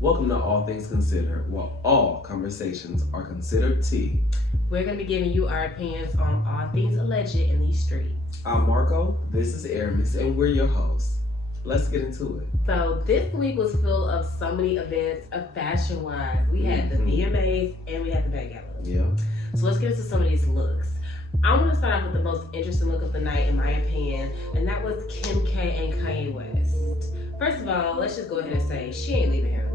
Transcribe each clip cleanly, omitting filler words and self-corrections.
Welcome to All Things Considered, where all conversations are considered tea. We're going to be giving you our opinions on all things alleged in these streets. I'm Marco, this is Aramis, and we're your hosts. Let's get into it. So this week was full of so many events of fashion-wise. We had the VMAs and we had the Met Gala. Yeah. So let's get into some of these looks. I want to start off with the most interesting look of the night, in my opinion, and that was Kim K and Kanye West. First of all, let's just go ahead and say she ain't leaving him.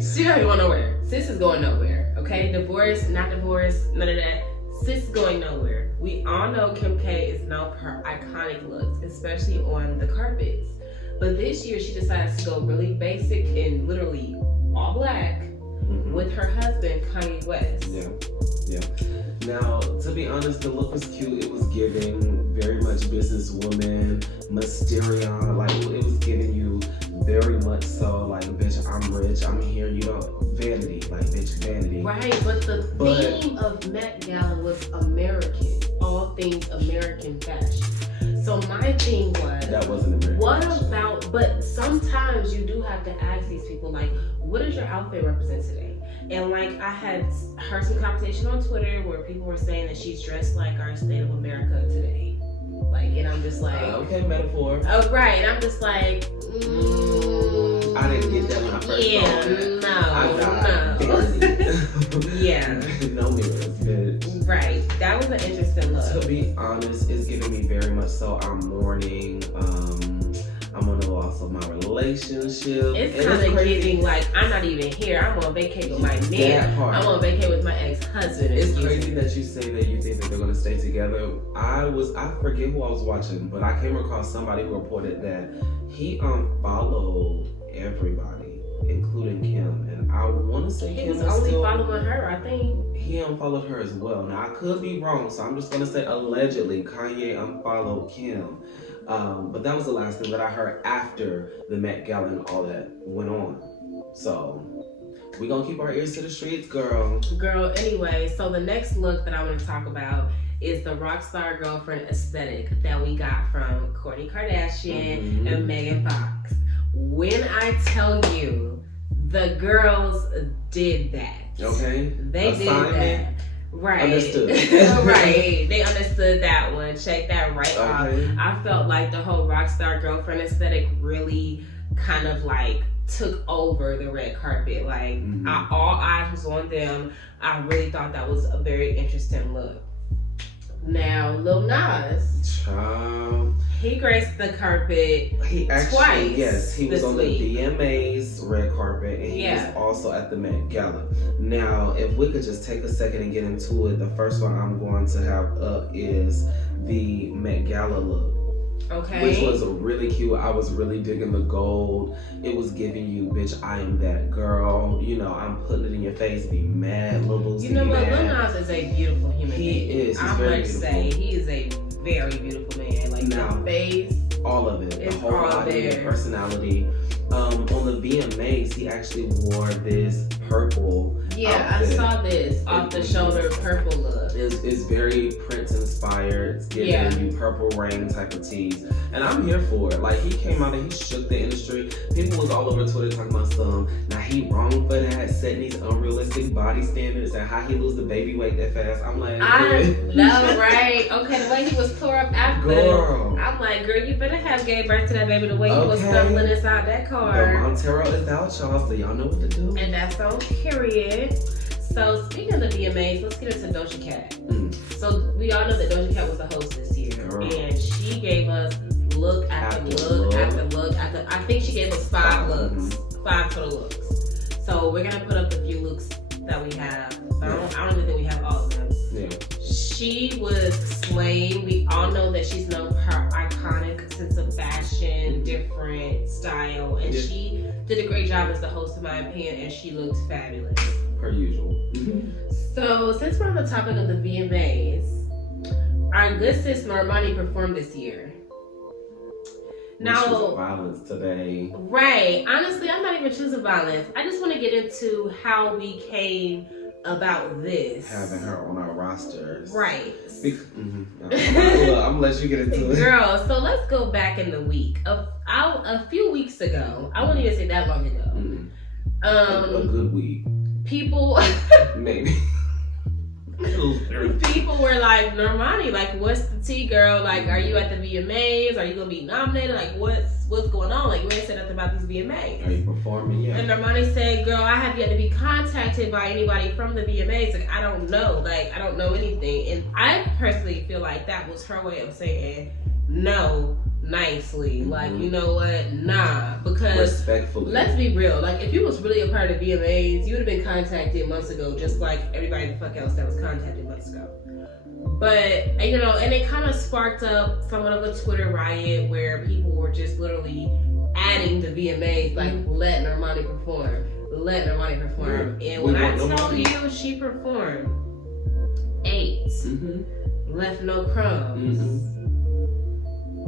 She not going nowhere. Sis is going nowhere. Okay, divorce, not divorce, none of that. Sis is going nowhere. We all know Kim K is known for her iconic looks, especially on the carpets. But this year she decides to go really basic and literally all black with her husband Kanye West. Yeah. Now, to be honest, the look was cute. It was giving very much businesswoman, Mysterion. Like, it was giving you very much so, like, bitch, I'm rich, I'm here, you know, vanity. Like, bitch, vanity. Right, but the theme of Met Gala was American. All things American fashion. So my thing was, that wasn't American. What about, but sometimes you do have to ask these people, like, what does your outfit represent today? And like, I had heard some conversation on Twitter where people were saying that she's dressed like our state of America today. Like, and I'm just like, okay, metaphor. Oh, right. And I'm just like, I didn't get that when I first saw it. No. Yeah. No mirrors, bitch. Right. That was an interesting look. To be honest, it's giving me very much so I'm mourning. I'm on the loss of my relationship. It's kind of giving like, I'm not even here. I'm on vacation with my man. I'm on vacation with my ex-husband. It's crazy that you say that you think that they're going to stay together. I forget who I was watching, but I came across somebody who reported that he unfollowed everybody, including Kim. And I want to say he Kim was only following her, I think. He unfollowed her as well. Now, I could be wrong, so I'm just going to say allegedly Kanye unfollowed Kim. But that was the last thing that I heard after the Met Gala and all that went on. So, we gonna keep our ears to the streets, girl. Girl, anyway, so the next look that I want to talk about is the rockstar girlfriend aesthetic that we got from Kourtney Kardashian and Megan Fox. When I tell you, the girls did that. Okay. They did that. Right. Understood. Right. They understood that one. Check that right off. I felt like the whole rockstar girlfriend aesthetic really kind of like took over the red carpet. Like all eyes was on them. I really thought that was a very interesting look. Now, Lil Nas, he graced the carpet twice. Yes, he was on week. the VMA's red carpet, and he was also at the Met Gala. Now, if we could just take a second and get into it, the first one I'm going to have up is the Met Gala look. Okay. Which was really cute. I was really digging the gold. It was giving you, bitch, I am that girl. You know, I'm putting it in your face. Be mad, Lil Boosie. You know what? Lil Nas is a beautiful human being. He is. He's I very must beautiful. say, he is a very beautiful man. Like, the face. All of it. It's the whole all body, there. the personality. On the VMAs, he actually wore this purple outfit. I saw this off the shoulder purple look. It's very Prince inspired. It's giving you Purple Rain type of tees. And I'm here for it. Like, he came out and he shook the industry. People was all over Twitter talking about some, now he wrong for that, setting these unrealistic body standards and how he lose the baby weight that fast. I'm like, I know, right? Okay, the way he was tore up after. Girl. I'm like, girl, you better have gave birth to that baby the way he was stumbling inside that car. The Montero is out, y'all, so y'all know what to do. And that's on period. So speaking of the VMAs, let's get into Doja Cat. So we all know that Doja Cat was the host this year. And she gave us look after look after look after. I think she gave us 5 looks. 5 total looks. So we're going to put up the few looks that we have. I don't even think we have all of them. Yeah. She was slaying. We all know that she's known for her iconic sense of fashion, different style, and she did a great job as the host, in my opinion, and she looked fabulous. Per usual. So, since we're on the topic of the VMAs, our good sis Normani performed this year. Now, violence today. Right. Honestly, I'm not even choosing violence. I just want to get into how we came about this. Having her on our rosters. Right. I'm gonna let you get into it. Girl, so let's go back in the week. A few weeks ago, I won't even say that long ago. A good week. People maybe. People were like, Normani, like, what's the tea, girl? Like, are you at the VMAs? Are you gonna be nominated? Like, what's going on? Like, you ain't said nothing about these VMAs. Are you performing? Yeah. And Normani said, girl, I have yet to be contacted by anybody from the VMAs. Like, I don't know. Like, I don't know anything. And I personally feel like that was her way of saying no nicely. Like, you know what? Nah. Because respectfully, let's be real. Like, if you was really a part of the VMAs, you would have been contacted months ago, just like everybody the fuck else that was contacted months ago. But, you know, and it kind of sparked up somewhat of a Twitter riot where people were just literally adding the VMAs, like, let Normani perform. Let Normani perform. And when I tell you she performed 8, left no crumbs.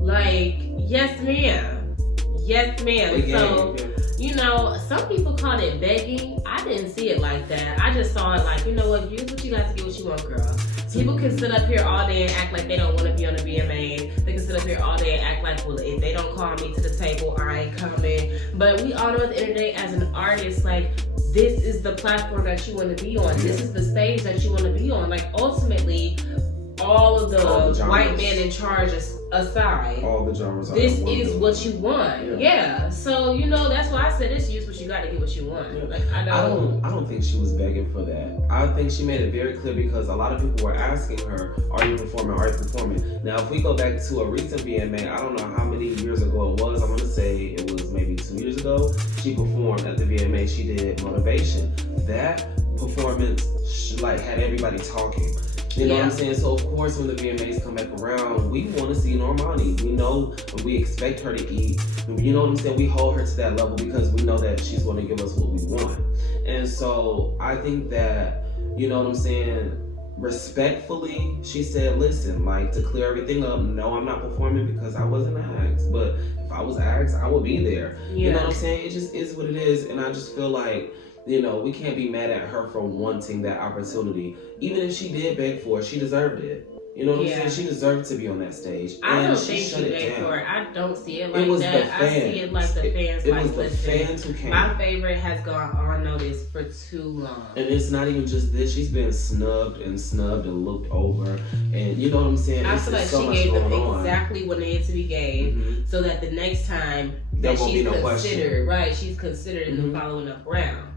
Like, yes, ma'am. Yes, ma'am. Again, so, you know, some people called it begging. I didn't see it like that. I just saw it like, you know what, use what you got to get what you want, girl. People can sit up here all day and act like they don't want to be on the VMA. They can sit up here all day and act like, well, if they don't call me to the table, I ain't coming. But we all know at the end of the day, as an artist, like, this is the platform that you want to be on. This is the stage that you want to be on. Like, ultimately, all of the white man in charge aside, all the genres. This is what you want. Yeah. So, you know, that's why I said this. Use what you got to get what you want. Yeah. Like, I don't think she was begging for that. I think she made it very clear because a lot of people were asking her, "Are you performing? Are you performing?" Now, if we go back to a recent VMA, I don't know how many years ago it was. I'm gonna say it was maybe 2 years ago. She performed at the VMA. She did Motivation. That performance like had everybody talking. You know what I'm saying? So of course when the VMAs come back around, we want to see Normani. We know and we expect her to eat. You know what I'm saying? We hold her to that level because we know that she's going to give us what we want. And so I think that, you know what I'm saying, respectfully, she said, listen, like, to clear everything up, no, I'm not performing because I wasn't asked. But if I was asked, I would be there. You know what I'm saying? It just is what it is. And I just feel like, you know, we can't be mad at her for wanting that opportunity. Even if she did beg for it, she deserved it. You know what I'm saying? She deserved to be on that stage. I don't think she begged for it. I don't see it like that. I see it like the fans. It was the fans who came. My favorite has gone unnoticed for too long. And it's not even just this. She's been snubbed and looked over. And you know what I'm saying? I feel like she gave them exactly what needed to be gave, so that the next time that she's considered, right? She's considered in the following up round.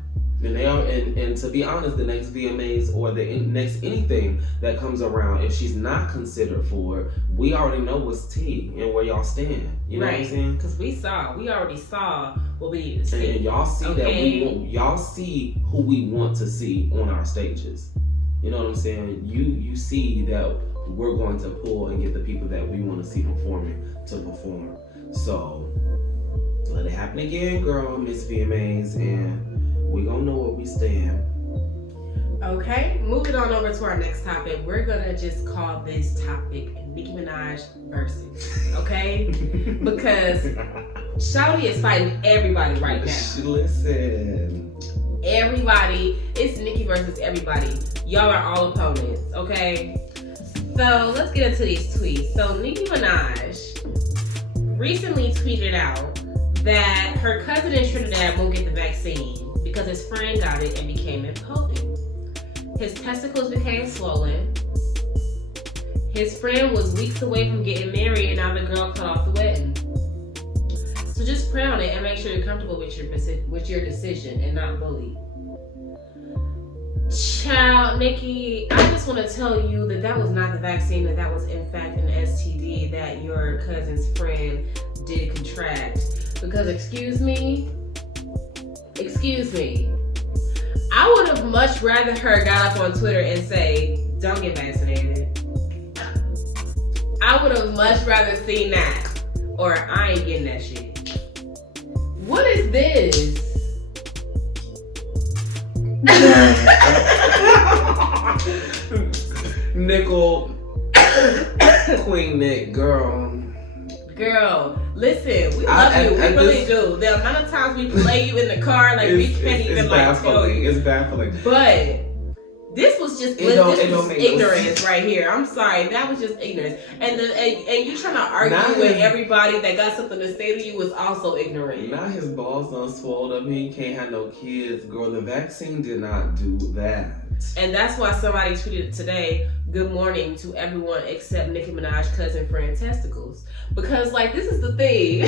And they are, and to be honest, the next VMAs or the next anything that comes around, if she's not considered for it, we already know what's tea and where y'all stand. You know what I'm saying? Because we already saw what we need to see. And y'all see that y'all see who we want to see on our stages. You know what I'm saying? You see that we're going to pull and get the people that we want to see performing to perform. So let it happen again, girl, Miss VMAs, and we gonna know where we stand. Okay, moving on over to our next topic. We're gonna just call this topic Nicki Minaj versus, okay? Because Shawty is fighting everybody right now. Listen. Everybody, it's Nicki versus everybody. Y'all are all opponents, okay? So let's get into these tweets. So Nicki Minaj recently tweeted out that her cousin in Trinidad won't get the vaccine because his friend got it and became impotent. His testicles became swollen. His friend was weeks away from getting married and now the girl cut off the wedding. So just pray on it and make sure you're comfortable with your decision and not bullied. Child, Nicki, I just want to tell you that was not the vaccine, that was in fact an STD that your cousin's friend did contract. Because excuse me, I would have much rather her got up on Twitter and say, don't get vaccinated. I would have much rather seen that. Or I ain't getting that shit. What is this? Nickel. Queen Nick, girl. Girl, listen, we love you. We really do. The amount of times we play you in the car, like we can't even like tell you. It's baffling. But This was just ignorance right here. I'm sorry, that was just ignorance. And you trying to argue with everybody that got something to say to you was also ignorant. Now his balls done swelled up. He can't have no kids. Girl, the vaccine did not do that. And that's why somebody tweeted today, "Good morning to everyone except Nicki Minaj cousin friend testicles." Because like this is the thing,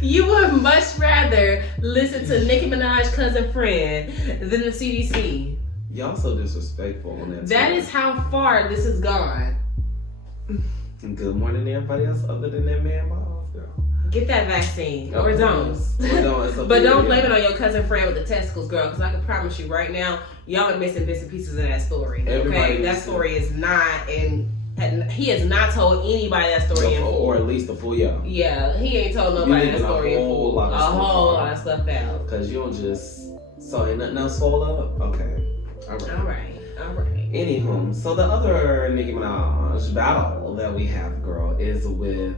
you would much rather listen to Nicki Minaj cousin friend than the CDC. Y'all so disrespectful on that. That is how far this has gone. Good morning to everybody else other than that man balls, girl. Get that vaccine or don't. But don't blame it on your cousin friend with the testicles, girl. Because I can promise you right now, y'all are missing bits and pieces of that story. Okay, that story is not in. He has not told anybody that story in full. Or at least the full, yeah. Yeah, he ain't told nobody that story in full. A whole lot of stuff out. Because you don't just. So ain't nothing else swole up? Okay. All right. Anywho, so the other Nicki Minaj battle that we have, girl, is with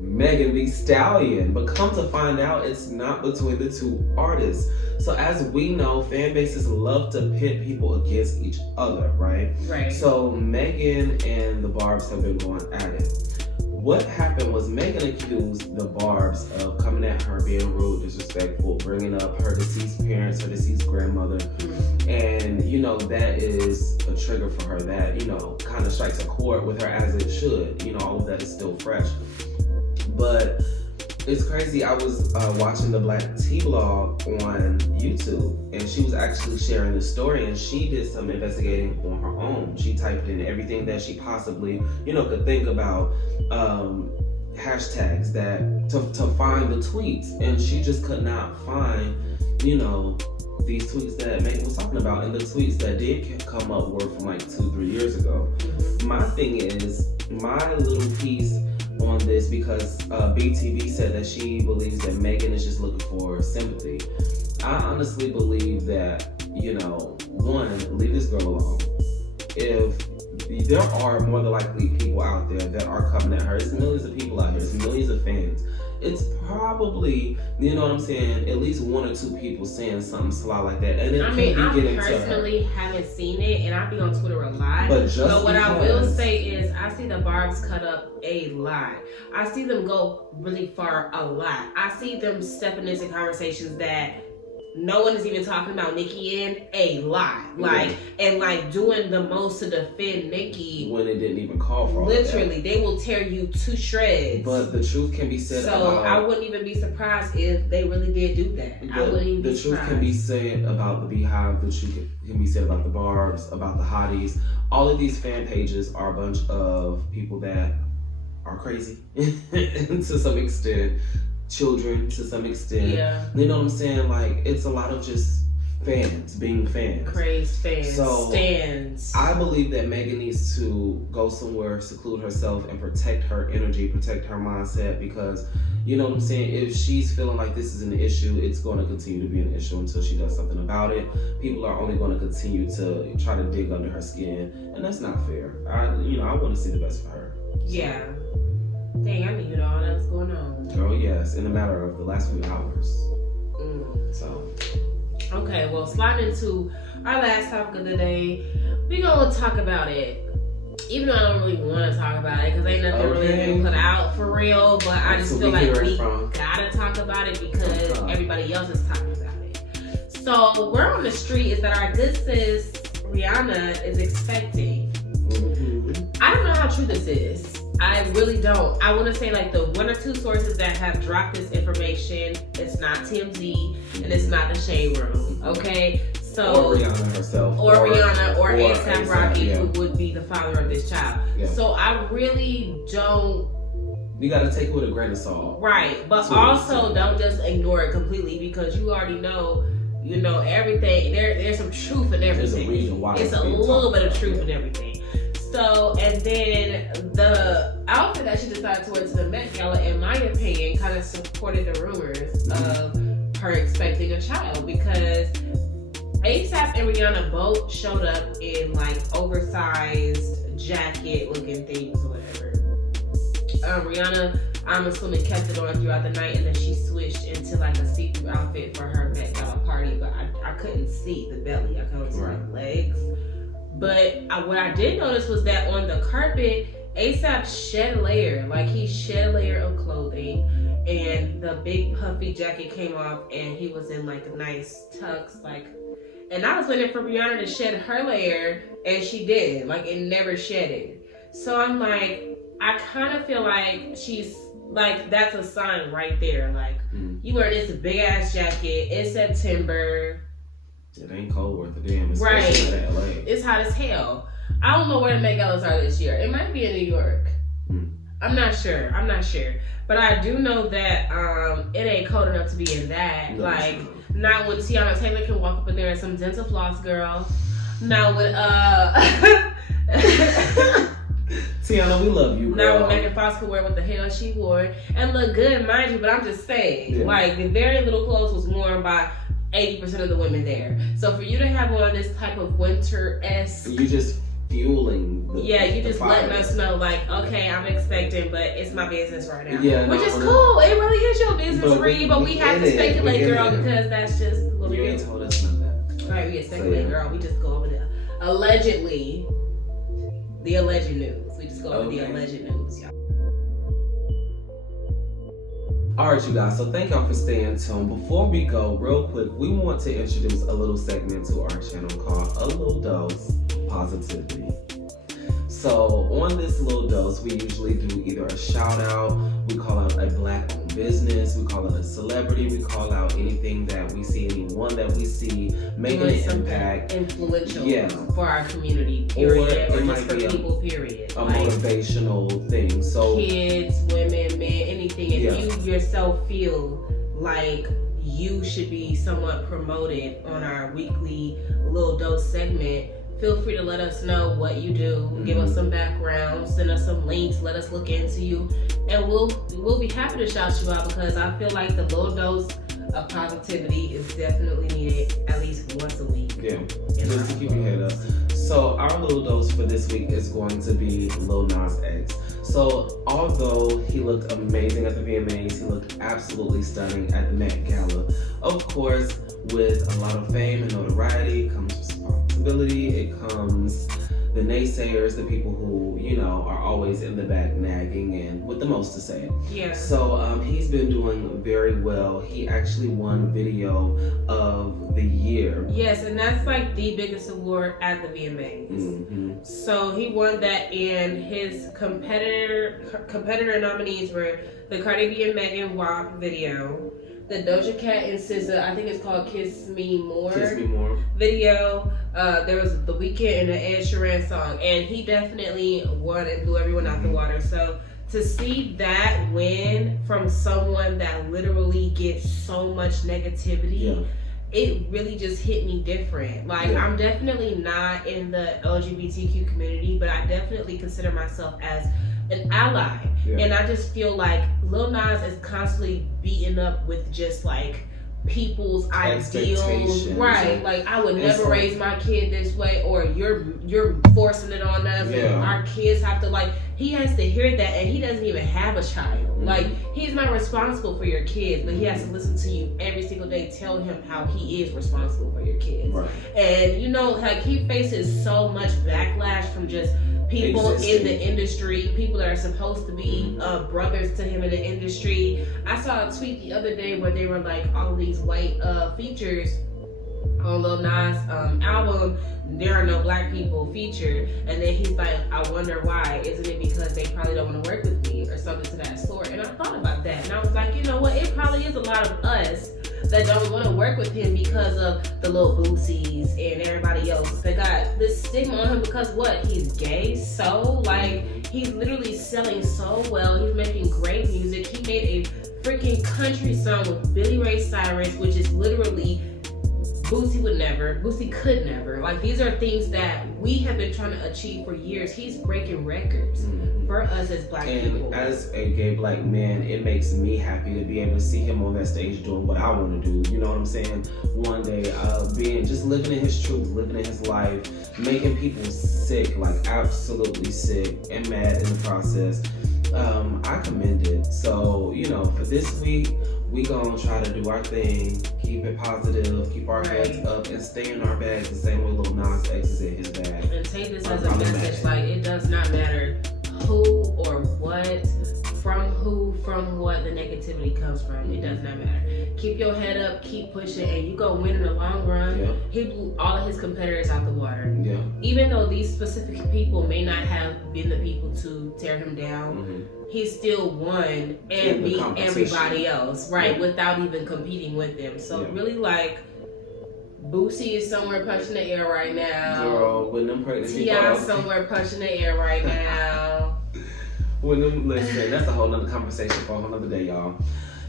Megan Thee Stallion. But come to find out, it's not between the two artists. So as we know, fan bases love to pit people against each other, right? Right. So Megan and the Barbs have been going at it. What happened was Megan accused the Barbs of coming at her, being rude, disrespectful, bringing up her deceased parents, her deceased grandmother. And, you know, that is a trigger for her that, you know, kind of strikes a chord with her as it should. You know, all of that is still fresh. But it's crazy. I was watching the Black Tea Blog on YouTube, and she was actually sharing the story, and she did some investigating on her own. She typed in everything that she possibly, you know, could think about, hashtags that to find the tweets, and she just could not find, you know, these tweets that Megan was talking about. And the tweets that did come up were from like 2-3 years ago. My thing is, my little piece on this, because BTB said that she believes that Megan is just looking for sympathy. I honestly believe that, you know, one, leave this girl alone. If there are more than likely people out there that are coming at her, it's millions of people out here, it's millions of fans. It's probably, you know what I'm saying, at least 1 or 2 people saying something sly like that. And it I personally haven't seen it, and I be on Twitter a lot. But what I will say is, I see the Barbs cut up a lot. I see them go really far a lot. I see them stepping into conversations that no one is even talking about Nicki in a lot. And doing the most to defend Nicki when it didn't even call for all literally, they will tear you to shreds. But the truth can be said about... I wouldn't even be surprised if they really did do that. I wouldn't even be surprised. The truth can be said about the Beehive, the truth can be said about the Barbs, about the Hotties. All of these fan pages are a bunch of people that are crazy to some extent. Children to some extent. Yeah. You know what I'm saying? Like, it's a lot of just fans being fans. Crazed fans. So stands. I believe that Megan needs to go somewhere, seclude herself, and protect her energy, protect her mindset, because, you know what I'm saying, if she's feeling like this is an issue, it's going to continue to be an issue until she does something about it. People are only going to continue to try to dig under her skin, and that's not fair. I want to see the best for her. Yeah. Dang, I didn't even know all that was going on. Girl, yes, in a matter of the last few hours. So. Okay, well, sliding into our last topic of the day, we're going to talk about it. Even though I don't really want to talk about it, because ain't nothing really been put out for real, but I just feel like we gotta talk about it because everybody else is talking about it. So, word on the street is that our good sis, Rihanna, is expecting. I don't know how true this is. I really don't. I want to say like the 1 or 2 sources that have dropped this information, it's not TMZ and it's not the Shade Room, okay? So, or Rihanna herself. Or Rihanna or A$AP Rocky, who would be the father of this child. Yeah. So I really don't... You got to take it with a grain of salt. Right, but also don't just ignore it completely, because you already know, you know, everything. There's some truth in everything. There's a reason why it's a little bit of truth in everything. So, and then the outfit that she decided to wear to the Met Gala, in my opinion, kind of supported the rumors of her expecting a child, because A$AP and Rihanna both showed up in like oversized jacket looking things or whatever. Rihanna, I'm assuming, kept it on throughout the night, and then she switched into like a see-through outfit for her Met Gala party, but I couldn't see the belly. I could only see like legs. But what I did notice was that on the carpet, ASAP shed a layer. Like, he shed a layer of clothing, and the big puffy jacket came off, and he was in like a nice tux, like. And I was waiting for Rihanna to shed her layer, and she didn't. Like, it never shedded. So I'm like, I kind of feel like she's like, that's a sign right there. Like, you wear this big ass jacket. It's September. It ain't cold worth a damn. Right. In LA. It's hot as hell. I don't know where the Met Galas are this year. It might be in New York. I'm not sure. But I do know that it ain't cold enough to be in that. No, like, not when Tiana Taylor can walk up in there as some dental floss girl. Not with Tiana, we love you, girl. Now when Megan Fox could wear what the hell she wore and look good, mind you. But I'm just saying, like, the very little clothes was worn by 80% of the women there. So for you to have on this type of winter-esque, you just fueling you just fire. letting us know, like, okay, I'm expecting, but it's my business right now. Yeah, which is cool. It really is your business, Reed, but we have to speculate, girl, because that's just what we do. You ain't told us nothing. Right, we speculate, girl. We just go over the allegedly, the alleged news. We just go over the alleged news, y'all. Alright, you guys, so thank y'all for staying tuned. Before we go, real quick, we want to introduce a little segment to our channel called A Little Dose Positivity. So on this little dose, we usually do either a shout out, we call out a black owned business, we call it a celebrity, we call out anything that we see, anyone that we see making an impact, influential for our community, period, or just for people, period. A motivational thing. So kids, women, men, anything. If you yourself feel like you should be somewhat promoted on our weekly Little Dose segment, feel free to let us know what you do. Give us some background, send us some links, let us look into you, and we'll be happy to shout you out, because I feel like the little dose of positivity is definitely needed at least once a week. Yeah, just to keep your head up. So our little dose for this week is going to be Lil Nas X. So although he looked amazing at the VMAs, he looked absolutely stunning at the Met Gala. Of course, with a lot of fame and notoriety comes responsibility. It comes the naysayers, the people who, you know, are always in the back nagging and with the most to say. Yeah. So he's been doing very well. He actually won Video of the Year. Yes, and that's like the biggest award at the VMAs. So he won that, and his competitor nominees were the Cardi B and Megan WAP video, the Doja Cat and SZA, I think it's called Kiss Me More video. There was The Weeknd and the Ed Sheeran song, and he definitely won and blew everyone out the water. So to see that win from someone that literally gets so much negativity, it really just hit me different. Like, I'm definitely not in the LGBTQ community, but I definitely consider myself as an ally. And I just feel like Lil Nas is constantly beating up with just like people's ideals, right? Like, I would never raise my kid this way, or you're forcing it on us, and our kids have to, like, he has to hear that, and he doesn't even have a child. Like, he's not responsible for your kids, but he has to listen to you every single day tell him how he is responsible for your kids. And you know, like, he faces so much backlash from just people in the industry, people that are supposed to be brothers to him in the industry. I saw a tweet the other day where they were like, all of these white features on Lil Nas album, there are no black people featured. And then he's like, I wonder why. Isn't it because they probably don't want to work with me or something to that sort? And I thought about that, and I was like, you know what, it probably is a lot of us that don't want to work with him because of the little boosies and everybody else. They got this stigma on him because what? He's gay. So, like, he's literally selling so well. He's making great music. He made a freaking country song with Billy Ray Cyrus, which is literally Boosie could never. Like, these are things that we have been trying to achieve for years. He's breaking records for us as black people. And as a gay black man, it makes me happy to be able to see him on that stage doing what I want to do. You know what I'm saying? One day, just living in his truth, living in his life, making people sick, like absolutely sick and mad in the process. I commend it. So, you know, for this week, we gonna try to do our thing, keep it positive, keep keep our heads up and stay in our bags the same way Lil Nas X is in his bag. And take this as a message, like it does not matter who or what, from what the negativity comes from. It does not matter. Keep your head up, keep pushing, and you go win in the long run. Yeah. He blew all of his competitors out the water. Yeah. Even though these specific people may not have been the people to tear him down, he still won and beat everybody else, right? Without even competing with them. So really, like, Boosie is somewhere punching the air right now. Girl, when them pregnant T.I. somewhere punching the air right now. Listen, that's a whole nother conversation for a whole nother day, y'all.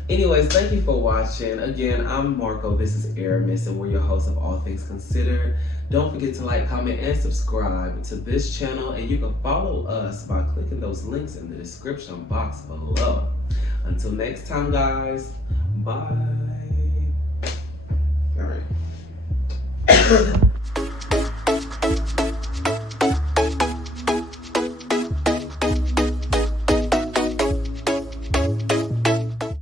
Anyways, thank you for watching. Again, I'm Marco. This is Aramis, and we're your hosts of All Things Considered. Don't forget to like, comment, and subscribe to this channel, and you can follow us by clicking those links in the description box below. Until next time, guys. Bye. All right.